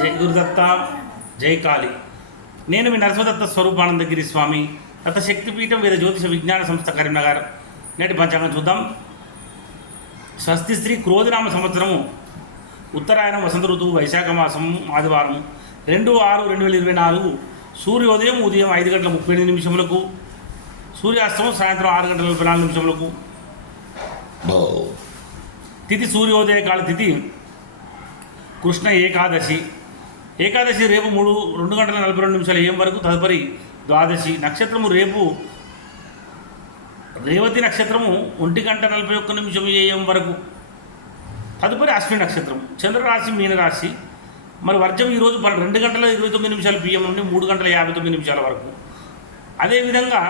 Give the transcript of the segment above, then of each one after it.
జై గురుదత్త జై కాళి. నేను మీ నరసింహదత్త స్వరూపానందగిరి స్వామి దత్త శక్తిపీఠం వేద జ్యోతిష విజ్ఞాన సంస్థ కరీంనగర్. నేటి పంచాంగం చూద్దాం. స్వస్తి శ్రీ క్రోధినామ సంవత్సరము ఉత్తరాయణం వసంత ఋతువు వైశాఖ మాసం ఆదివారం. రెండు ఆరు రెండు వేల ఇరవై నాలుగు సూర్యోదయం ఉదయం ఐదు గంటల ముప్పై ఎనిమిది నిమిషములకు సూర్యాస్తమం సాయంత్రం ఆరు గంటల నలభై నాలుగు నిమిషములకు. తిథి సూర్యోదయ కాల తిథి కృష్ణ ఏకాదశి. ఏకాదశి రేపు మూడు రెండు గంటల నలభై రెండు నిమిషాలు ఏం వరకు తదుపరి ద్వాదశి నక్షత్రము రేపు రేవతి నక్షత్రము ఒంటి గంట నలభై ఒక్క నిమిషం ఏఎం వరకు. తదుపరి అశ్విని నక్షత్రం. చంద్రరాశి మీనరాశి. మరి వర్జం ఈరోజు రెండు గంటల ఇరవై తొమ్మిది నిమిషాలు పిఎం నుండి మూడు గంటల యాభై తొమ్మిది నిమిషాల వరకు. అదేవిధంగా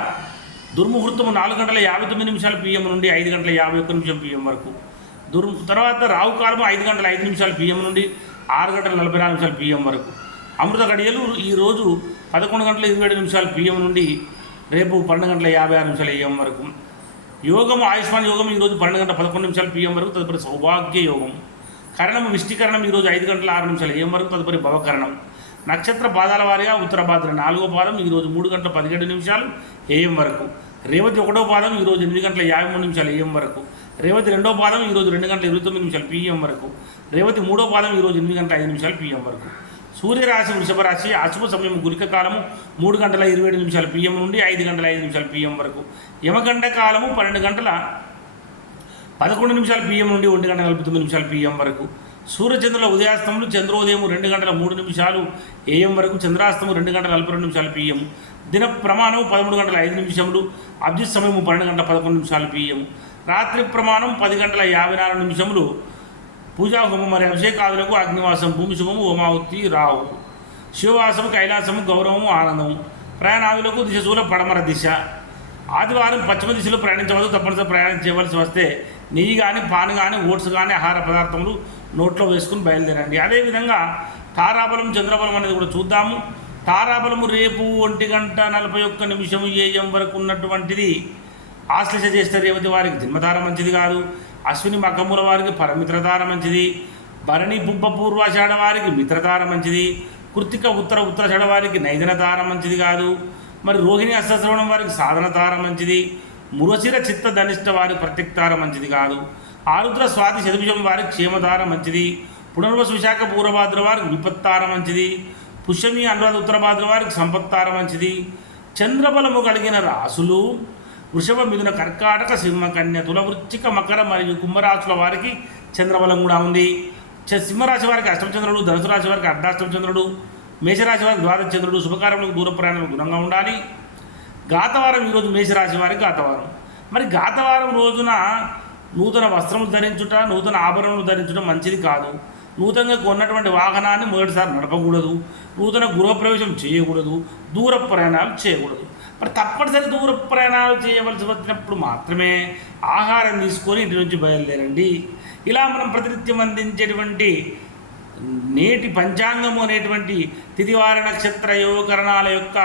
దుర్ముహూర్తము నాలుగు గంటల యాభై తొమ్మిది నిమిషాలు పిఎం నుండి ఐదు గంటల యాభై ఒక్క నిమిషం పిఎం వరకు. దుర్ తర్వాత రావు కాలం ఐదు గంటల ఐదు నిమిషాలు పిఎం నుండి ఆరు గంటల నలభై నాలుగు నిమిషాలు పిఎం వరకు. అమృత గడియలు ఈరోజు పదకొండు గంటల ఇరవై ఏడు నిమిషాలు పిఎం నుండి రేపు పన్నెండు గంటల యాభై ఆరు నిమిషాలు ఏఎం వరకు. యోగం ఆయుష్మాన్ యోగం ఈరోజు పన్నెండు గంటల పదకొండు నిమిషాలు పిఎం వరకు తదుపరి సౌభాగ్య యోగం. కరణం విష్టికరణం ఈరోజు ఐదు గంటల ఆరు నిమిషాలు ఏఎం వరకు తదుపరి భవకరణం. నక్షత్ర పాదాల వారిగా ఉత్తర భాద్ర నాలుగో పాదం ఈరోజు మూడు గంటల పదిహేడు నిమిషాలు ఏఎం వరకు. రేవతి ఒకటో పాదం ఈరోజు ఎనిమిది గంటల యాభై మూడు నిమిషాలు ఏఎం వరకు. రేవతి రెండో పాదం ఈరోజు రెండు గంటల ఇరవై తొమ్మిది నిమిషాలు పిఎం వరకు. రేవతి మూడో పాదం ఈరోజు ఎనిమిది గంటల ఐదు నిమిషాలు పిఎం వరకు. సూర్యరాశి వృషభ రాశి అశుభ సమయం గురిక కాలము మూడు గంటల ఇరవై ఏడు నిమిషాలు పిఎం నుండి ఐదు గంటల ఐదు నిమిషాలు పిఎం వరకు. యమగండ కాలము పన్నెండు గంటల పదకొండు నిమిషాలు పిఎం నుండి ఒంటి గంట నలభై తొమ్మిది నిమిషాలు పిఎం వరకు. సూర్యచంద్రుల ఉదయాస్తములు చంద్రోదయం రెండు గంటల మూడు నిమిషాలు ఏఎం వరకు చంద్రాస్తము రెండు గంటల నలభై రెండు నిమిషాలు పిఎం. దిన ప్రమాణం పదమూడు గంటల ఐదు నిమిషములు అభిజిత్ సమయం పన్నెండు గంటల పదకొండు నిమిషాలు పిఎం. రాత్రి ప్రమాణం పది గంటల యాభై నాలుగు నిమిషములు. పూజా హోమం మరి అభిషేకాదులకు అగ్నివాసం భూమి శుభము హోమావతి రావు. శివవాసము కైలాసము గౌరవము ఆనందము. ప్రయాణాదులకు దిశశూల పడమర దిశ. ఆదివారం పశ్చిమ దిశలో ప్రయాణించవద్దు తప్పనిసరి ప్రయాణం చేయవలసి వస్తే నెయ్యి కానీ పాను కానీ ఓట్స్ కానీ ఆహార పదార్థములు నోట్లో వేసుకుని బయలుదేరండి. అదేవిధంగా తారాబలం చంద్రబలం అనేది కూడా చూద్దాము. తారాబలము రేపు ఒంటి గంట నలభై ఒక్క నిమిషం ఏఎం వరకు ఉన్నటువంటిది ఆశ్లేష చేస్తే రేవతి వారికి జన్మధార మంచిది కాదు. అశ్విని మకముల వారికి పరమిత్రతార మంచిది. భరణి పుబ్బ పూర్వాషాఢ వారికి మిత్రతార మంచిది. కృతిక ఉత్తర ఉత్తరాషాఢ వారికి నైదనధార మంచిది కాదు. మరి రోహిణి అష్టశ్రవణం వారికి సాధనతార మంచిది. మురశిర చిత్త ధనిష్ట వారి ప్రత్యక్తార మంచిది కాదు. ఆరుద్ర స్వాతి చతుభుజం వారికి క్షేమతార మంచిది. పునర్వసు విశాఖ పూర్వభాద్ర వారికి విపత్తార మంచిది. పుష్యమి అనురాధ ఉత్తరభాద్ర వారికి సంపత్తార మంచిది. చంద్రబలము కలిగిన రాసులు వృషభ మిథున కర్కాటక సింహ కన్య తుల వృచ్చిక మకర మరియు కుంభరాశుల వారికి చంద్రబలం కూడా ఉంది. చ- సింహరాశి వారికి అష్టమచంద్రుడు ధనుసు రాశి వారికి అర్ధాష్టమచంద్రుడు చంద్రుడు మేషరాశి వారికి ద్వాదశ చంద్రుడు శుభకార్యములకు దూర ప్రయాణాలకు దూరంగా ఉండాలి. గాతవారం ఈరోజు మేషరాశి వారికి గాతవారం. మరి గాతవారం రోజున నూతన వస్త్రము ధరించుట నూతన ఆభరణము ధరించడం మంచిది కాదు. నూతనంగా కొన్నటువంటి వాహనాన్ని మొదటిసారి నడపకూడదు. నూతన గృహప్రవేశం చేయకూడదు. దూర ప్రయాణాలు చేయకూడదు. మరి తప్పనిసరి దూర ప్రయాణాలు చేయవలసి వచ్చినప్పుడు మాత్రమే ఆహారం తీసుకొని ఇంటి నుంచి బయలుదేరండి. ఇలా మనం ప్రతినిత్యం అందించేటువంటి నేటి పంచాంగము అనేటువంటి తిదివార నక్షత్ర యోగకరణాల యొక్క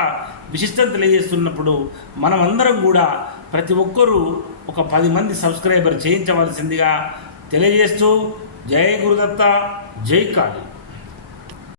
విశిష్టత తెలియజేస్తున్నప్పుడు మనమందరం కూడా ప్రతి ఒక్కరూ ఒక పది మంది సబ్స్క్రైబర్ చేయించవలసిందిగా తెలియజేస్తూ జై గురుదత్త జై కాళీ.